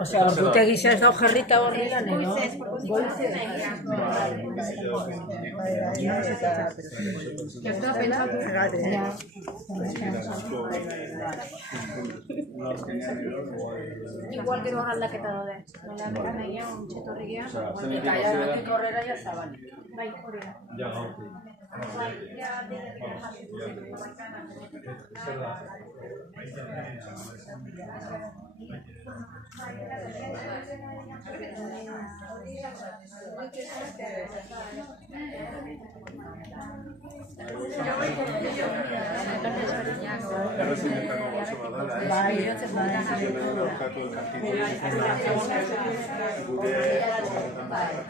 Osea, ordute gisa ez dago jarrita horri lan, no? Igual gero aldaketa daude. Aldaketa nahian, txetorrigia. Eta ja, hortik horrela ja zabalik. Bai, hori da. Ja, gauti. Bai, ja, Bai.